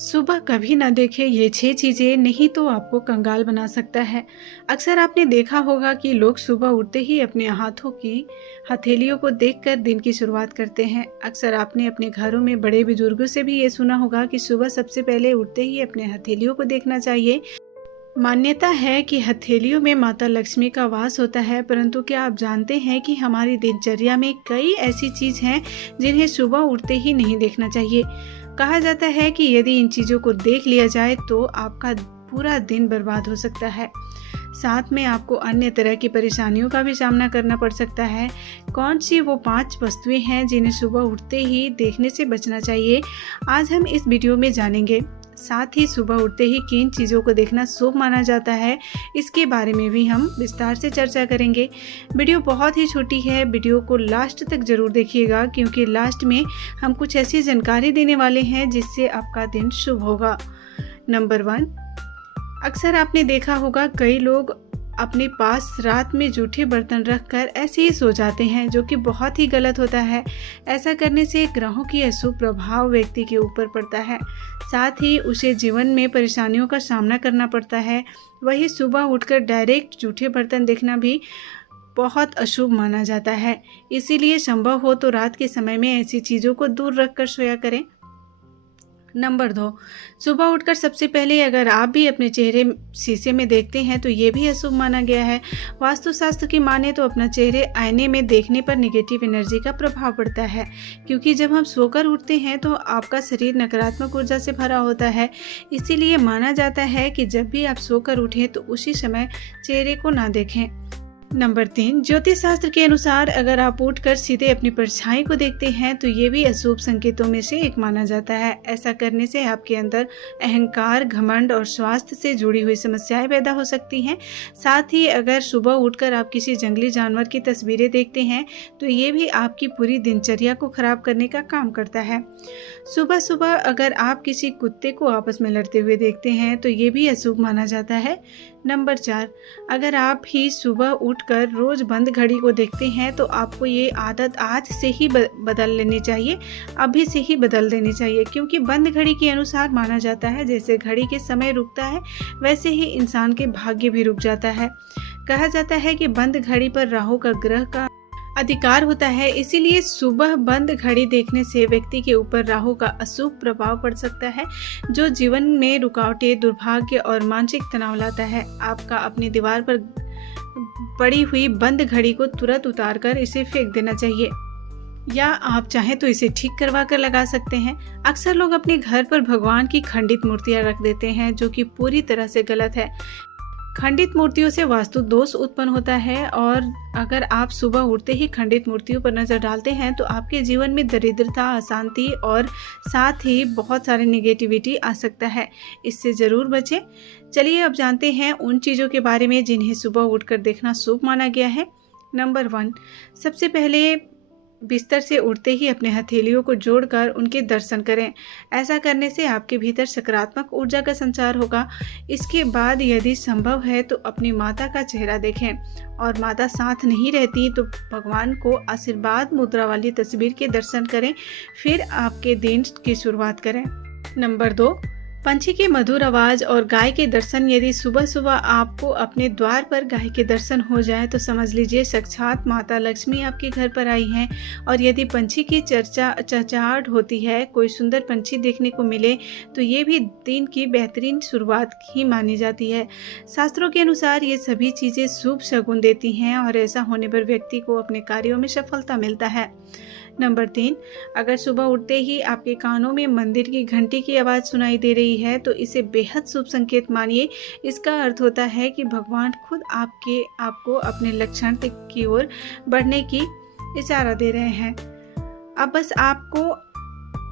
सुबह कभी ना देखें ये 6 चीज़ें, नहीं तो आपको कंगाल बना सकता है। अक्सर आपने देखा होगा कि लोग सुबह उठते ही अपने हाथों की हथेलियों को देखकर दिन की शुरुआत करते हैं। अक्सर आपने अपने घरों में बड़े बुजुर्गों से भी ये सुना होगा कि सुबह सबसे पहले उठते ही अपने हथेलियों को देखना चाहिए। मान्यता है कि हथेलियों में माता लक्ष्मी का वास होता है, परंतु क्या आप जानते हैं कि हमारी दिनचर्या में कई ऐसी चीज़ हैं जिन्हें सुबह उठते ही नहीं देखना चाहिए। कहा जाता है कि यदि इन चीज़ों को देख लिया जाए तो आपका पूरा दिन बर्बाद हो सकता है। साथ में आपको अन्य तरह की परेशानियों का भी सामना करना पड़ सकता है। कौन सी वो 5 वस्तुएं हैं जिन्हें सुबह उठते ही देखने से बचना चाहिए, आज हम इस वीडियो में जानेंगे। साथ ही सुबह उठते ही किन चीज़ों को देखना शुभ माना जाता है, इसके बारे में भी हम विस्तार से चर्चा करेंगे। वीडियो बहुत ही छोटी है, वीडियो को लास्ट तक जरूर देखिएगा, क्योंकि लास्ट में हम कुछ ऐसी जानकारी देने वाले हैं जिससे आपका दिन शुभ होगा। नंबर 1, अक्सर आपने देखा होगा कई लोग अपने पास रात में जूठे बर्तन रखकर ऐसे ही सो जाते हैं, जो कि बहुत ही गलत होता है। ऐसा करने से ग्रहों की अशुभ प्रभाव व्यक्ति के ऊपर पड़ता है, साथ ही उसे जीवन में परेशानियों का सामना करना पड़ता है। वही सुबह उठकर डायरेक्ट जूठे बर्तन देखना भी बहुत अशुभ माना जाता है। इसीलिए संभव हो तो रात के समय में ऐसी चीज़ों को दूर रखकर सोया करें। नंबर 2, सुबह उठकर सबसे पहले अगर आप भी अपने चेहरे शीशे में देखते हैं तो ये भी अशुभ माना गया है। वास्तुशास्त्र की माने तो अपना चेहरे आईने में देखने पर नेगेटिव एनर्जी का प्रभाव पड़ता है, क्योंकि जब हम सोकर उठते हैं तो आपका शरीर नकारात्मक ऊर्जा से भरा होता है। इसीलिए माना जाता है कि जब भी आप सोकर उठें तो उसी समय चेहरे को ना देखें। नंबर 3, ज्योतिष शास्त्र के अनुसार अगर आप उठकर सीधे अपनी परछाई को देखते हैं तो ये भी अशुभ संकेतों में से एक माना जाता है। ऐसा करने से आपके अंदर अहंकार, घमंड और स्वास्थ्य से जुड़ी हुई समस्याएं पैदा हो सकती हैं। साथ ही अगर सुबह उठकर आप किसी जंगली जानवर की तस्वीरें देखते हैं तो ये भी आपकी पूरी दिनचर्या को खराब करने का काम करता है। सुबह सुबह अगर आप किसी कुत्ते को आपस में लड़ते हुए देखते हैं तो ये भी अशुभ माना जाता है। नंबर 4, अगर आप ही सुबह उठकर रोज बंद घड़ी को देखते हैं तो आपको ये आदत आज से ही बदल लेनी चाहिए, अभी से ही बदल देनी चाहिए, क्योंकि बंद घड़ी के अनुसार माना जाता है जैसे घड़ी के समय रुकता है वैसे ही इंसान के भाग्य भी रुक जाता है। कहा जाता है कि बंद घड़ी पर राहु का ग्रह का अधिकार होता है, इसीलिए सुबह बंद घड़ी देखने से व्यक्ति के ऊपर राहु का अशुभ प्रभाव पड़ सकता है, जो जीवन में रुकावटें, दुर्भाग्य और मानसिक तनाव लाता है। आपका अपनी दीवार पर पड़ी हुई बंद घड़ी को तुरंत उतारकर इसे फेंक देना चाहिए, या आप चाहें तो इसे ठीक करवा कर लगा सकते हैं। अक्सर लोग अपने घर पर भगवान की खंडित मूर्तियां रख देते हैं, जो कि पूरी तरह से गलत है। खंडित मूर्तियों से वास्तु दोष उत्पन्न होता है, और अगर आप सुबह उठते ही खंडित मूर्तियों पर नजर डालते हैं तो आपके जीवन में दरिद्रता, अशांति और साथ ही बहुत सारे नेगेटिविटी आ सकता है। इससे जरूर बचें। चलिए अब जानते हैं उन चीज़ों के बारे में जिन्हें सुबह उठकर देखना शुभ माना गया है। नंबर 1, सबसे पहले बिस्तर से उठते ही अपने हथेलियों को जोड़कर उनके दर्शन करें। ऐसा करने से आपके भीतर सकारात्मक ऊर्जा का संचार होगा। इसके बाद यदि संभव है तो अपनी माता का चेहरा देखें, और माता साथ नहीं रहती तो भगवान को आशीर्वाद मुद्रा वाली तस्वीर के दर्शन करें, फिर आपके दिन की शुरुआत करें। नंबर 2, पंछी की मधुर आवाज और गाय के दर्शन। यदि सुबह सुबह आपको अपने द्वार पर गाय के दर्शन हो जाए तो समझ लीजिए साक्षात माता लक्ष्मी आपके घर पर आई हैं। और यदि पंछी की चहचहाहट होती है, कोई सुंदर पंछी देखने को मिले, तो ये भी दिन की बेहतरीन शुरुआत ही मानी जाती है। शास्त्रों के अनुसार ये सभी चीज़ें शुभ शगुन देती हैं, और ऐसा होने पर व्यक्ति को अपने कार्यों में सफलता मिलता है। नंबर 3, अगर सुबह उठते ही आपके कानों में मंदिर की घंटी की आवाज़ सुनाई दे रही है तो इसे बेहद शुभ संकेत मानिए। इसका अर्थ होता है कि भगवान खुद आपको अपने लक्ष्य की ओर बढ़ने की इशारा दे रहे हैं। अब बस आपको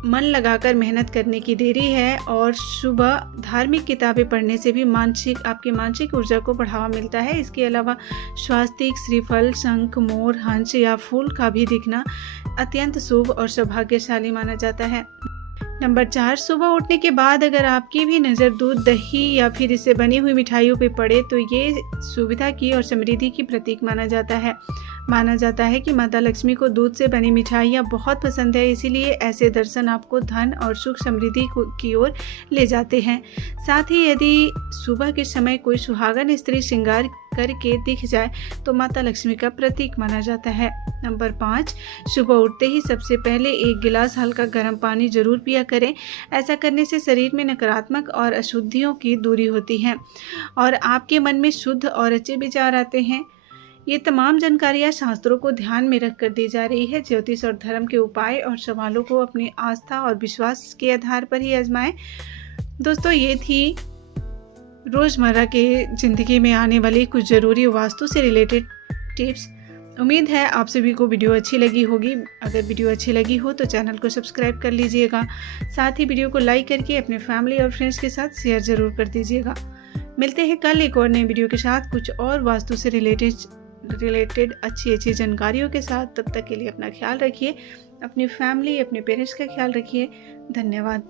मन लगाकर मेहनत करने की देरी है, और सुबह धार्मिक किताबें पढ़ने से भी आपकी मानसिक ऊर्जा को बढ़ावा मिलता है। इसके अलावा स्वास्तिक, श्रीफल, शंख, मोर, हंस या फूल का भी दिखना अत्यंत शुभ और सौभाग्यशाली माना जाता है। नंबर 4, सुबह उठने के बाद अगर आपकी भी नज़र दूध, दही या फिर इससे बनी हुई मिठाइयों पर पड़े तो ये सुविधा की और समृद्धि की प्रतीक माना जाता है। माना जाता है कि माता लक्ष्मी को दूध से बनी मिठाइयाँ बहुत पसंद है, इसीलिए ऐसे दर्शन आपको धन और सुख समृद्धि की ओर ले जाते हैं। साथ ही यदि सुबह के समय कोई सुहागन स्त्री श्रृंगार करके दिख जाए तो माता लक्ष्मी का प्रतीक माना जाता है। नंबर 5, सुबह उठते ही सबसे पहले 1 गिलास हल्का गर्म पानी जरूर पिया करें। ऐसा करने से शरीर में नकारात्मक और अशुद्धियों की दूरी होती है और आपके मन में शुद्ध और अच्छे विचार आते हैं। ये तमाम जानकारियाँ शास्त्रों को ध्यान में रखकर दी जा रही है। ज्योतिष और धर्म के उपाय और सवालों को अपनी आस्था और विश्वास के आधार पर ही आजमाएं। दोस्तों, ये थी रोज़मर्रा के ज़िंदगी में आने वाली कुछ ज़रूरी वास्तु से रिलेटेड टिप्स। उम्मीद है आप सभी को वीडियो अच्छी लगी होगी। अगर वीडियो अच्छी लगी हो तो चैनल को सब्सक्राइब कर लीजिएगा। साथ ही वीडियो को लाइक करके अपने फैमिली और फ्रेंड्स के साथ शेयर ज़रूर कर दीजिएगा। मिलते हैं कल एक और नए वीडियो के साथ कुछ और वास्तु से रिलेटेड अच्छी जानकारियों के साथ। तब तक के लिए अपना ख्याल रखिए, अपनी फैमिली, अपने पेरेंट्स का ख्याल रखिए। धन्यवाद।